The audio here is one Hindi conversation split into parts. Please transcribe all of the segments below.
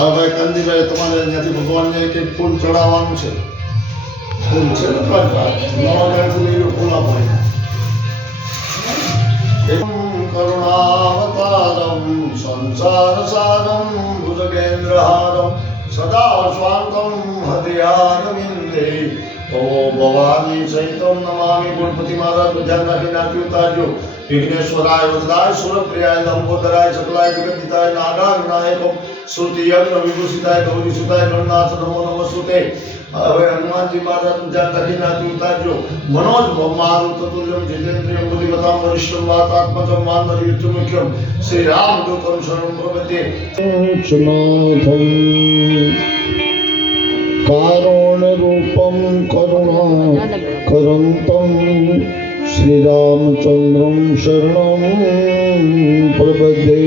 હવે ભાઈ કાંતિભાઈ તમારે ત્યાંથી ભગવાનને એક ફૂલ ચડાવવાનું છે. ફૂલ છે ને ફૂલ આપો. કરુણાવતારમ સંસાર સારમ ભુજગેન્દ્રહારમ સદા સ્વાંતમ હૃદયારવિંદે ઓ ભવાની સહિતમ નમામિ. ગણપતિ મહારાજ ધ્યાન રાખી નાખ્યું ઉતારજો. વિઘ્નેશ્વરાય વરદાય સુરપ્રિયાય લંબોદરાય ચકલાય જગદિતાય નાગા વિનાયક શ્રુતિ યજ્ઞ વિભૂષિતાય ગૌરી સુતાય ગણનાથ નમો નમસ્તુતે. હવે હનુમાનજી મહારાજ ધ્યાન રાખી નાખ્યું ઉતારજો. મનોજ મારુત તુલ્યમ જીતેન્દ્રિયમ બુદ્ધિમતામ વરિષ્ઠમ વાતાત્મજમ વાનર યુદ્ધમુખ્યમ શ્રી રામદૂતમ શરણં પ્રપદ્યે. કારુણ રૂપમ કરુણા કરંતમ શ્રી રામચંદ્રમ શરણં પ્રપદ્યે.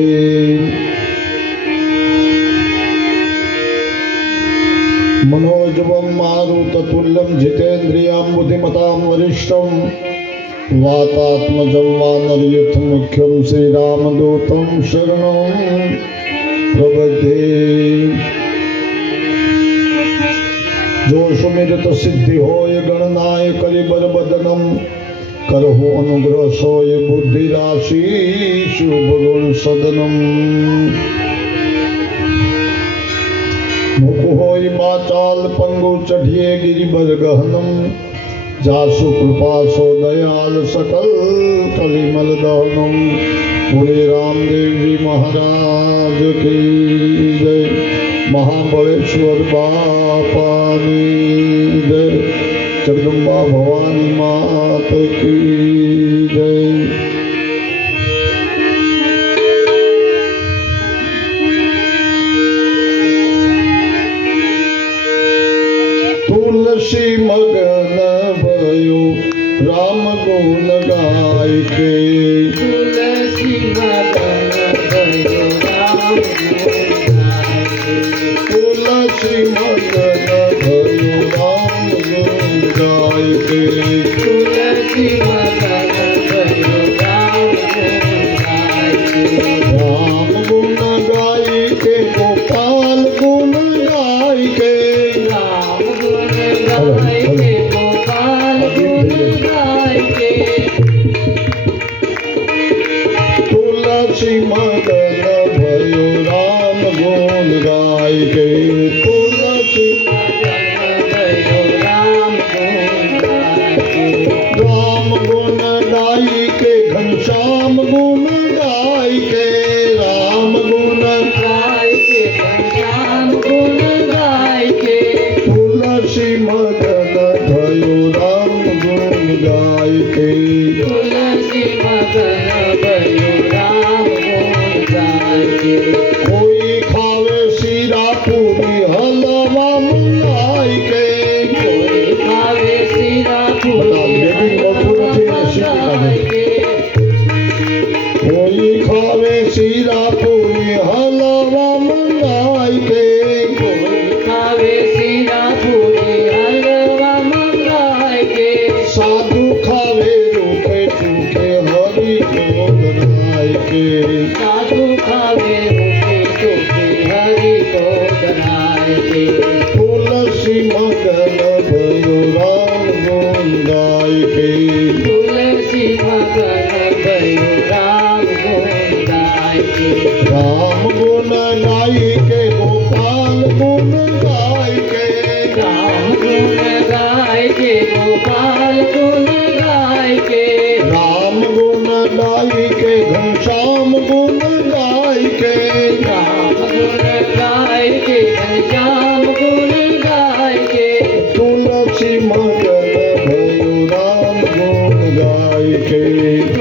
मनोजवं मारुततुल्यं जितेन्द्रियं बुद्धिमतां वरिष्ठं वातात्मजं वानरयुथमुख्यं श्रीरामदूतं शरणं प्रपद्ये. जो सुमिरत सिद्धि होय गणनाय कलिबर बदनम करहु अनुग्रह सोय बुद्धि राशि शुभ गुण सदनम. मुख होई माचाल पंगु चढ़िए गिरिबर गहनम जासु कृपा सो दयाल सकल कलिमल दहनम. बोले रामदेव जी महाराज की जय. महाबलेश्वर बापानी जय. जगदम्बा भवानी मात की जय. तुलसी मगन भयो राम गुण गाय के. तुलसी मगन भयो राम गुण गाय के. तुलसी मगन भयो राम गुण गाय के. तुलसी मगन भयो राम गुण गाय के. राम गुण गाय के गोपाल गुण गाय के. तुलसी मगन भयो राम गुण गाय के. तुलसी मगन भयो राम गुण गाय के. राम गुण गाय के घनश्याम गुण गाय के. राम गुण गाय के घनश्याम गुण गाय के. तुलसी मगन भयो राम गुण गाय के. तुलसी मगन भयो राम गुण गाय के. कोई खावे सीरा पूरी हलवा मलाई के. कोई खावे सीरा पूरी हलवा मलाई के. कोई खावे सीरा पूरी हलवा मलाई के. कोई खावे सीरा पूरी हलवा मलाई के. साधु खावे रूखे चूखे हरि को बनाए के. साधु खावे रूखे चूखे हरि को बनाए के. तुलसी मगन भयो राम गुण गाय के. तुलसी मगन भयो राम गुण गाय के. राम गुण गाय के गोपाल गुण गाय के. राम गुण गाय के गोपाल गुण गाय के. राम गुण गाय के घनश्याम गुण गाय के. राम गुण गाय के घनश्याम गुण गाय के. तुलसी मगन भयो राम गुण गाय के.